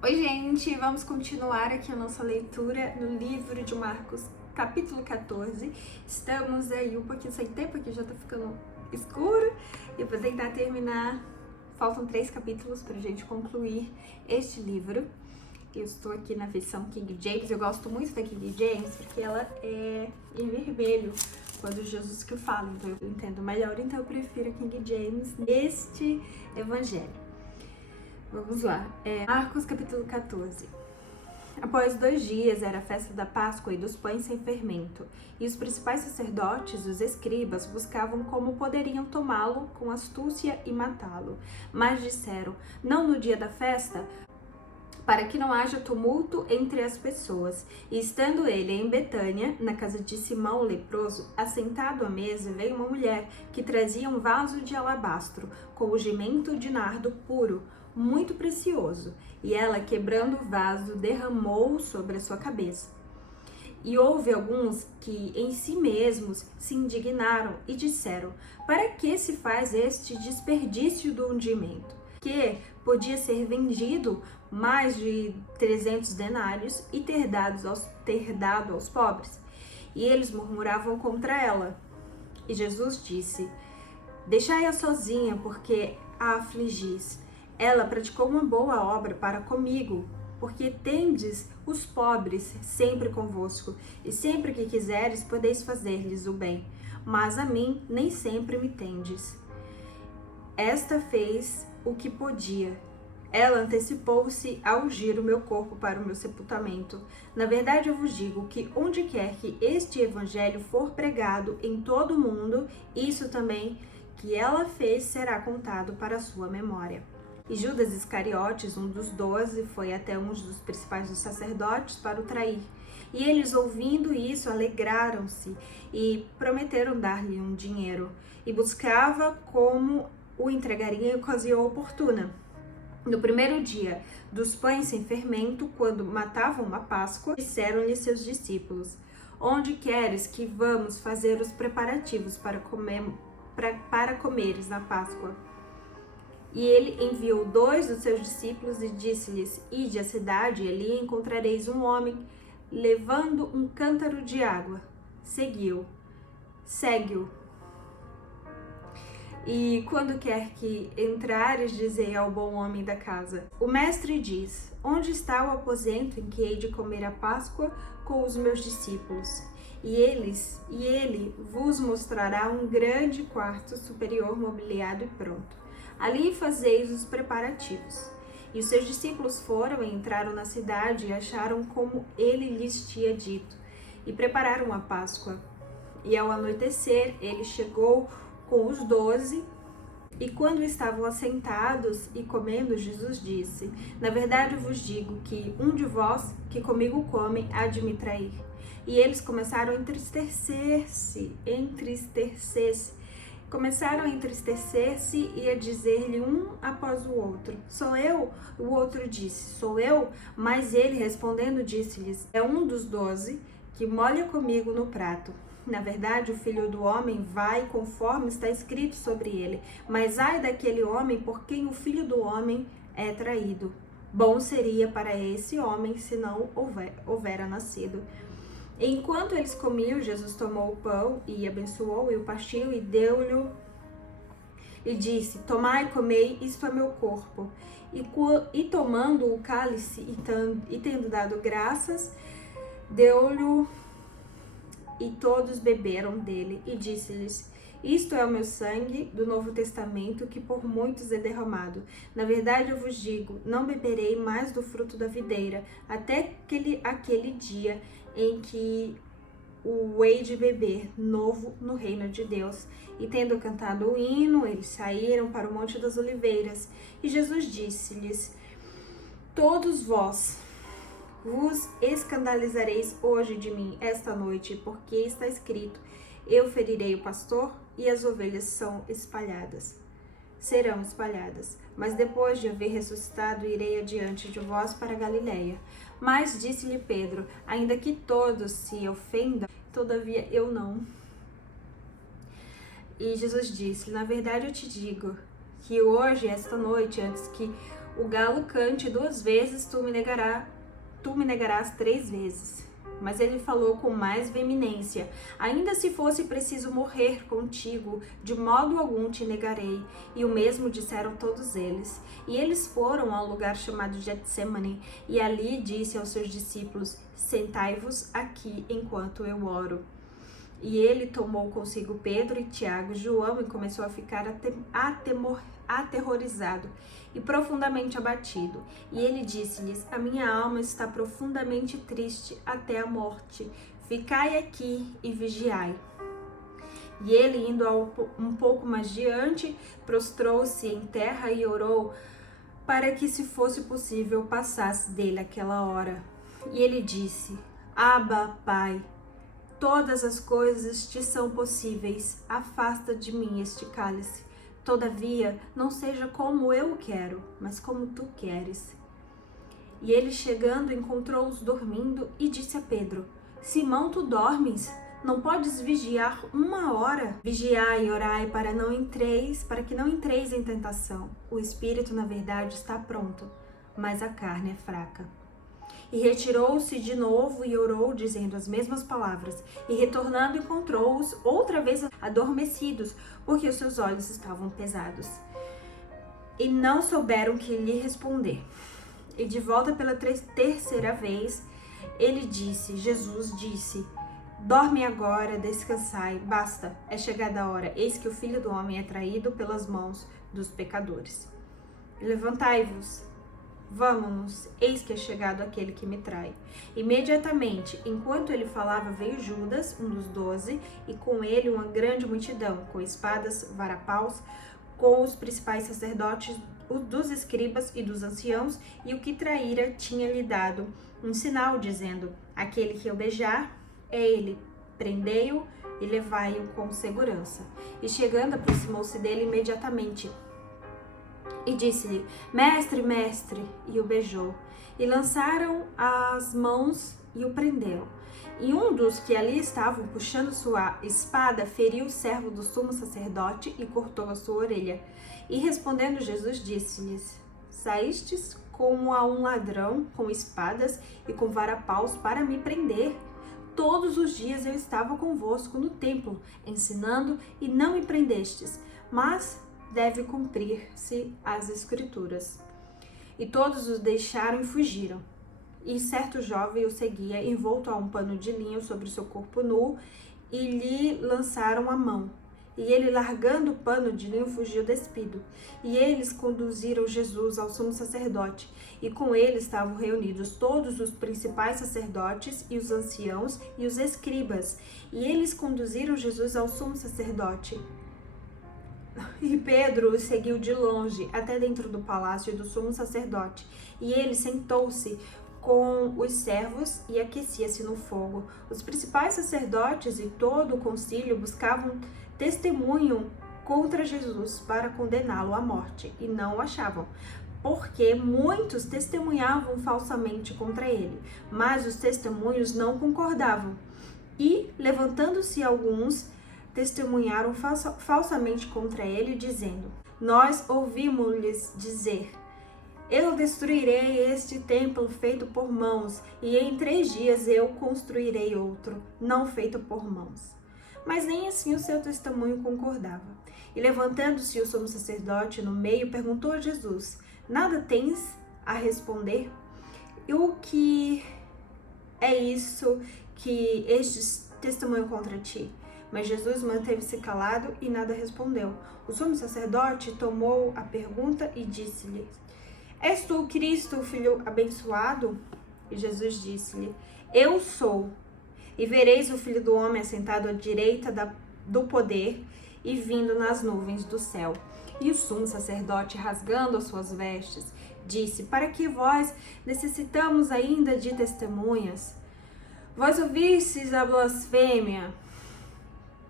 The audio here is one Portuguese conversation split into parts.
Oi, gente! Vamos continuar aqui a nossa leitura no livro de Marcos, capítulo 14. Estamos aí um pouquinho sem tempo, porque já tá ficando escuro. E eu vou tentar terminar. Faltam 3 capítulos pra gente concluir este livro. Eu estou aqui na versão King James. Eu gosto muito da King James porque ela é em vermelho, quando Jesus que fala. Então eu entendo melhor, então eu prefiro a King James neste evangelho. Vamos lá. Marcos capítulo 14. Após 2 dias era a festa da Páscoa e dos pães sem fermento, e os principais sacerdotes e os escribas buscavam como poderiam tomá-lo com astúcia e matá-lo. Mas disseram: não no dia da festa, para que não haja tumulto entre as pessoas. E estando ele em Betânia, na casa de Simão o leproso, assentado à mesa, veio uma mulher que trazia um vaso de alabastro, com o gemento de nardo puro, muito precioso, e ela, quebrando o vaso, derramou-o sobre a sua cabeça. E houve alguns que em si mesmos se indignaram e disseram: para que se faz este desperdício do ungimento, que podia ser vendido mais de 300 denários e ter dado aos pobres? E eles murmuravam contra ela. E Jesus disse: deixai-a sozinha, porque a afligis. Ela praticou uma boa obra para comigo, porque tendes os pobres sempre convosco, e sempre que quiseres podeis fazer-lhes o bem, mas a mim nem sempre me tendes. Esta fez o que podia. Ela antecipou-se a ungir o meu corpo para o meu sepultamento. Na verdade, eu vos digo que onde quer que este evangelho for pregado em todo o mundo, isso também que ela fez será contado para a sua memória. E Judas Iscariotes, um dos 12, foi até um dos principais dos sacerdotes para o trair. E eles, ouvindo isso, alegraram-se e prometeram dar-lhe um dinheiro. E buscava como o entregaria em ocasião oportuna. No primeiro dia dos pães sem fermento, quando matavam uma Páscoa, disseram-lhe seus discípulos: onde queres que vamos fazer os preparativos para comeres na Páscoa? E ele enviou 2 dos seus discípulos e disse-lhes: ide à cidade, e ali encontrareis um homem levando um cântaro de água. Segue-o. E quando quer que entrares, dizei ao bom homem da casa: o mestre diz: onde está o aposento em que hei de comer a Páscoa com os meus discípulos? E ele vos mostrará um grande quarto superior mobiliado e pronto. Ali fazeis os preparativos. E os seus discípulos foram e entraram na cidade e acharam como ele lhes tinha dito, e prepararam a Páscoa. E ao anoitecer, ele chegou com os 12, e quando estavam assentados e comendo, Jesus disse: na verdade eu vos digo que um de vós que comigo come há de me trair. E eles começaram a entristecer-se, e a dizer-lhe um após o outro: sou eu? O outro disse: sou eu? Mas ele, respondendo, disse-lhes: é um dos 12 que molha comigo no prato. Na verdade, o Filho do Homem vai conforme está escrito sobre ele, mas ai daquele homem por quem o Filho do Homem é traído. Bom seria para esse homem se não houvera nascido. Enquanto eles comiam, Jesus tomou o pão e abençoou e o partiu e deu-lhe e disse: tomai e comei, isto é meu corpo. E tomando o cálice e tendo dado graças, deu-lhe, e todos beberam dele, e disse-lhes: isto é o meu sangue do Novo Testamento, que por muitos é derramado. Na verdade eu vos digo, não beberei mais do fruto da videira, até aquele dia em que o hei de beber novo no reino de Deus. E tendo cantado o hino, eles saíram para o Monte das Oliveiras. E Jesus disse-lhes: todos vós vos escandalizareis hoje de mim esta noite, porque está escrito: eu ferirei o pastor e as ovelhas serão espalhadas. Mas depois de haver ressuscitado, irei adiante de vós para Galiléia. Mas disse-lhe Pedro: ainda que todos se ofendam, todavia eu não. E Jesus disse: na verdade eu te digo que hoje, esta noite, antes que o galo cante 2 vezes, tu me negarás 3 vezes. Mas ele falou com mais veemência: ainda se fosse preciso morrer contigo, de modo algum te negarei. E o mesmo disseram todos eles. E eles foram ao lugar chamado Getsêmani, e ali disse aos seus discípulos: sentai-vos aqui enquanto eu oro. E ele tomou consigo Pedro e Tiago e João e começou a ficar aterrorizado e profundamente abatido. E ele disse-lhes: a minha alma está profundamente triste até a morte. Ficai aqui e vigiai. E ele, indo um pouco mais diante, prostrou-se em terra e orou para que, se fosse possível, passasse dele aquela hora. E ele disse: Abba, Pai, todas as coisas te são possíveis, afasta de mim este cálice. Todavia, não seja como eu quero, mas como tu queres. E ele, chegando, encontrou-os dormindo e disse a Pedro: Simão, tu dormes? Não podes vigiar 1 hora? Vigiai e orai para que não entreis em tentação. O espírito, na verdade, está pronto, mas a carne é fraca. E retirou-se de novo e orou, dizendo as mesmas palavras. E retornando, encontrou-os outra vez adormecidos, porque os seus olhos estavam pesados. E não souberam que lhe responder. E de volta pela 3ª vez, Jesus disse: dorme agora, descansai, basta, é chegada a hora, eis que o Filho do Homem é traído pelas mãos dos pecadores. Levantai-vos, vamo-nos, eis que é chegado aquele que me trai. Imediatamente, enquanto ele falava, veio Judas, um dos 12, e com ele uma grande multidão, com espadas, varapaus, com os principais sacerdotes, dos escribas e dos anciãos, e o que traíra tinha-lhe dado um sinal, dizendo: aquele que eu beijar é ele, prendei-o e levai-o com segurança. E chegando, aproximou-se dele imediatamente e disse-lhe: mestre, mestre, e o beijou. E lançaram as mãos e o prenderam. E um dos que ali estavam, puxando sua espada, feriu o servo do sumo sacerdote e cortou a sua orelha. E respondendo Jesus, disse-lhes: saístes como a um ladrão, com espadas e com varapaus, para me prender. Todos os dias eu estava convosco no templo, ensinando, e não me prendestes. Mas deve cumprir-se as Escrituras. E todos os deixaram e fugiram. E certo jovem o seguia, envolto a um pano de linho sobre seu corpo nu, e lhe lançaram a mão. E ele, largando o pano de linho, fugiu despido. E eles conduziram Jesus ao sumo sacerdote, e com ele estavam reunidos todos os principais sacerdotes, e os anciãos, e os escribas. E eles conduziram Jesus ao sumo sacerdote. E Pedro o seguiu de longe, até dentro do palácio do sumo sacerdote. E ele sentou-se com os servos e aquecia-se no fogo. Os principais sacerdotes e todo o concílio buscavam testemunho contra Jesus para condená-lo à morte, e não o achavam, porque muitos testemunhavam falsamente contra ele, mas os testemunhos não concordavam. E, levantando-se alguns, testemunharam falsamente contra ele, dizendo: nós ouvimos-lhes dizer: eu destruirei este templo feito por mãos, e em 3 dias eu construirei outro, não feito por mãos. Mas nem assim o seu testemunho concordava. E levantando-se o sumo sacerdote no meio, perguntou a Jesus: nada tens a responder? E o que é isso que estes testemunham contra ti? Mas Jesus manteve-se calado e nada respondeu. O sumo sacerdote tomou a pergunta e disse-lhe: és tu o Cristo, o Filho abençoado? E Jesus disse-lhe: eu sou. E vereis o Filho do Homem assentado à direita do poder e vindo nas nuvens do céu. E o sumo sacerdote, rasgando as suas vestes, disse: para que vós necessitamos ainda de testemunhas? Vós ouvistes a blasfêmia.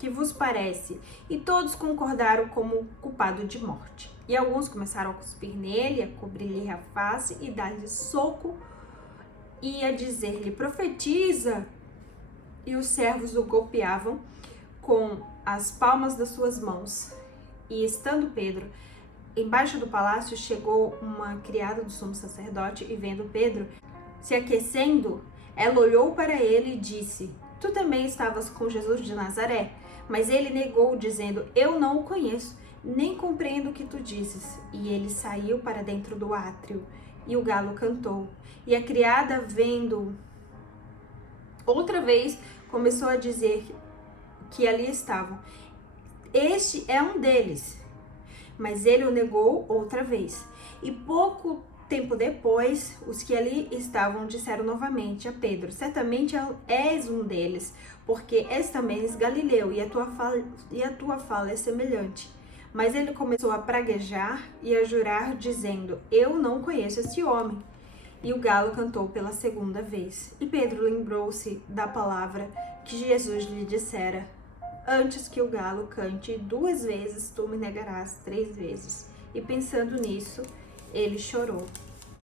Que vos parece? E todos concordaram como culpado de morte. E alguns começaram a cuspir nele, a cobrir-lhe a face e dar-lhe soco e a dizer-lhe: profetiza! E os servos o golpeavam com as palmas das suas mãos. E estando Pedro Embaixo do palácio chegou uma criada do sumo sacerdote e, vendo Pedro se aquecendo, ela olhou para ele e disse: Tu também estavas com Jesus de Nazaré? Mas ele negou, dizendo: Eu não o conheço, nem compreendo o que tu dizes. E ele saiu para dentro do átrio, e o galo cantou. E a criada, vendo outra vez, começou a dizer que ali estavam: Este é um deles. Mas ele o negou outra vez. E pouco tempo depois, os que ali estavam disseram novamente a Pedro: Certamente és um deles, porque és também Galileu, e a tua fala é semelhante. Mas ele começou a praguejar e a jurar, dizendo: Eu não conheço esse homem. E o galo cantou pela segunda vez. E Pedro lembrou-se da palavra que Jesus lhe dissera: Antes que o galo cante 2 vezes, tu me negarás 3 vezes. E pensando nisso, ele chorou.